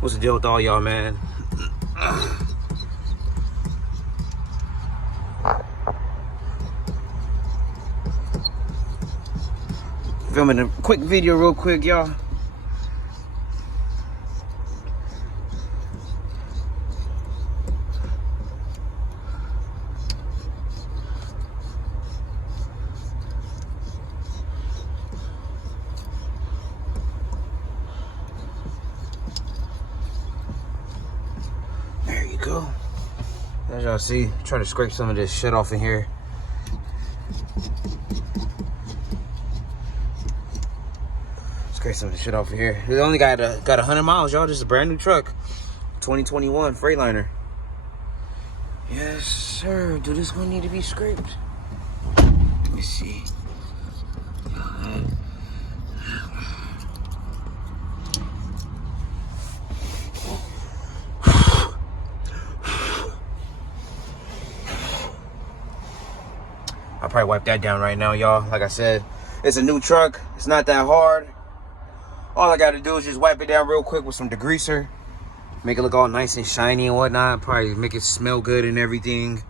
What's the deal with all y'all, man? Filming a quick video real quick, y'all. There you go. As y'all see, try to scrape some of this shit off in here. Scrape some of this shit off in here. We only got 100 miles, y'all. Just a brand new truck. 2021 Freightliner. Yes, sir. Do this one need to be scraped? Let me see. I'll probably wipe that down right now, y'all. Like I said, it's a new truck. It's not that hard. All I gotta do is just wipe it down real quick with some degreaser. Make it look all nice and shiny and whatnot. Probably make it smell good and everything.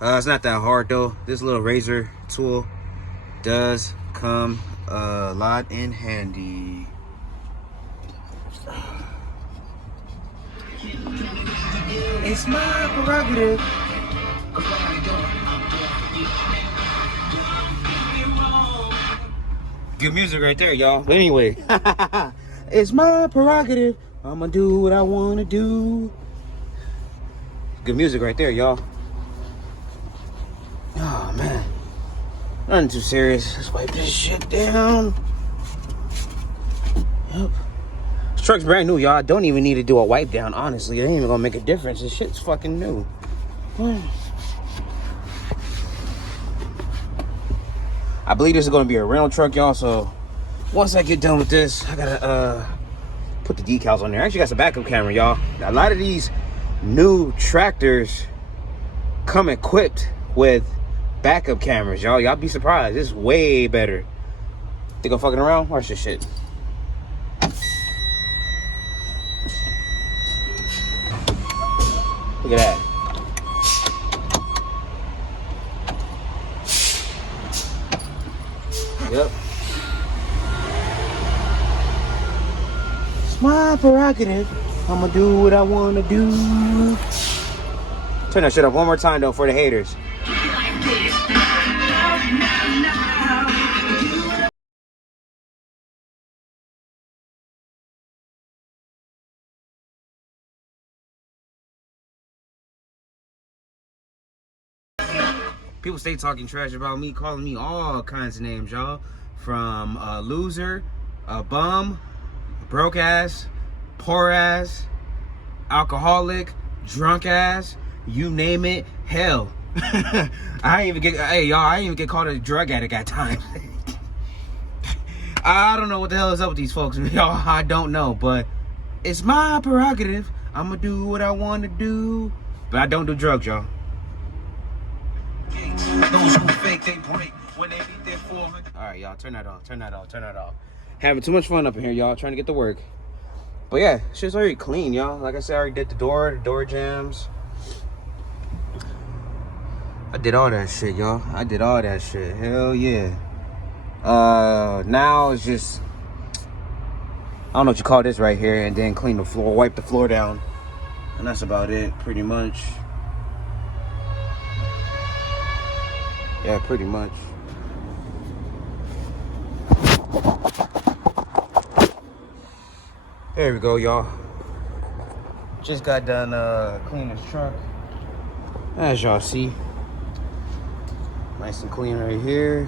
It's not that hard though. This little razor tool does come a lot in handy. It's my prerogative. Good music right there, y'all. But anyway, it's my prerogative. I'ma do what I wanna do. Good music right there, y'all. Oh man, nothing too serious. Let's wipe this shit down. Yep. This truck's brand new, y'all. I don't even need to do a wipe down. Honestly, it ain't even gonna make a difference. This shit's fucking new. I believe this is gonna be a rental truck, y'all. So once I get done with this, I gotta put the decals on there. I actually got some backup camera, y'all. A lot of these new tractors come equipped with backup cameras, y'all. Y'all be surprised. It's way better. Think I'm fucking around? Watch this shit. Look at that. Yep. It's my prerogative. I'ma do what I wanna do. Turn that shit up one more time though for the haters. People stay talking trash about me, calling me all kinds of names, y'all. From a loser, a bum, broke ass, poor ass, alcoholic, drunk ass, you name it, hell. I ain't even get called a drug addict at times. I don't know what the hell is up with these folks, y'all. I don't know, but it's my prerogative. I'ma do what I wanna do. But I don't do drugs, y'all. Those who fake, they break when they beat their 400. All right, y'all, turn that off. Having too much fun up in here, y'all, trying to get to work. But yeah, shit's already clean, y'all. Like I said, I already did the door jams. I did all that shit, y'all. I did all that shit. Hell yeah. Now it's just, I don't know what you call this right here, and then clean the floor, wipe the floor down. And that's about it, pretty much. Yeah, pretty much. There we go, y'all. Just got done cleaning this truck. As y'all see. Nice and clean right here.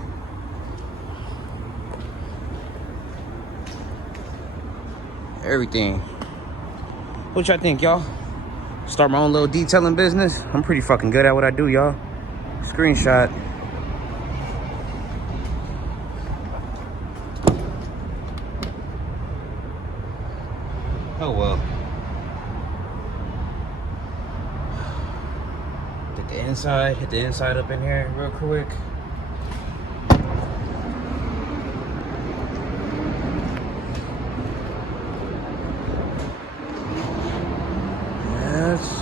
Everything. What y'all think, y'all? Start my own little detailing business? I'm pretty fucking good at what I do, y'all. Screenshot. Oh well. Hit the inside up in here real quick.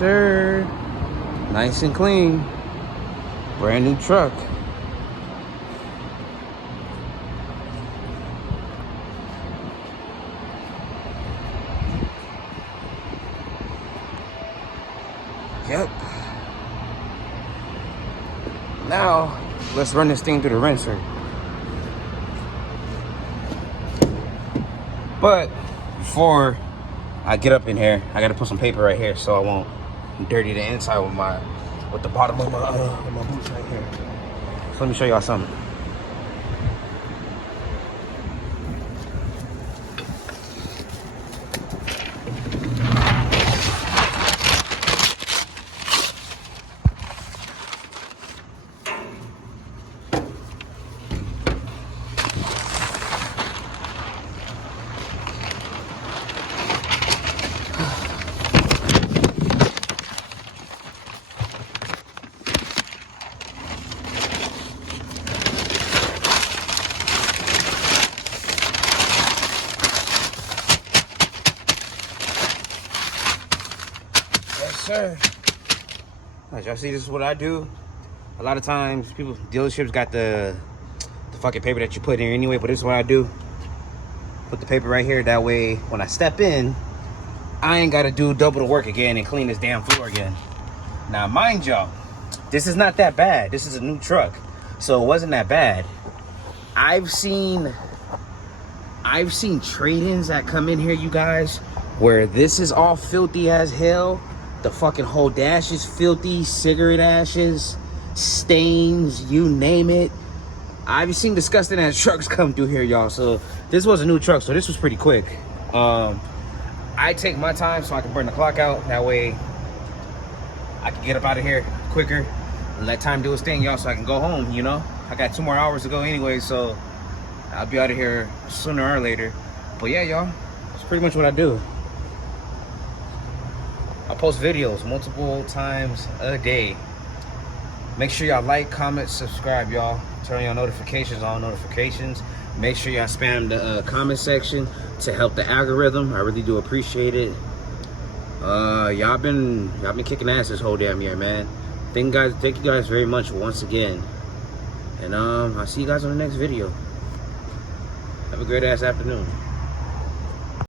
sir. Nice and clean. Brand new truck. Yep. Now, let's run this thing through the rinser. But before I get up in here, I gotta put some paper right here so I won't dirty the inside with the bottom of my boots right here. So let me show y'all something. Sir, as y'all see, this is what I do. A lot of times, dealerships got the fucking paper that you put in there anyway, but this is what I do. Put the paper right here. That way, when I step in, I ain't got to do double the work again and clean this damn floor again. Now, mind y'all, this is not that bad. This is a new truck, so it wasn't that bad. I've seen trade-ins that come in here, you guys, where this is all filthy as hell. The fucking whole dash is filthy, cigarette ashes, stains, you name it. I've seen disgusting ass trucks come through here, y'all. So this was a new truck, so this was pretty quick. I take my time so I can burn the clock out. That way I can get up out of here quicker and let time do its thing, y'all, so I can go home, you know? I got 2 more hours to go anyway, so I'll be out of here sooner or later. But yeah, y'all, that's pretty much what I do. I post videos multiple times a day. Make sure y'all like, comment, subscribe, y'all. Turn your notifications on, Make sure y'all spam the comment section to help the algorithm. I really do appreciate it. Y'all been kicking ass this whole damn year, man. Thank you guys very much once again. And I'll see you guys on the next video. Have a great ass afternoon.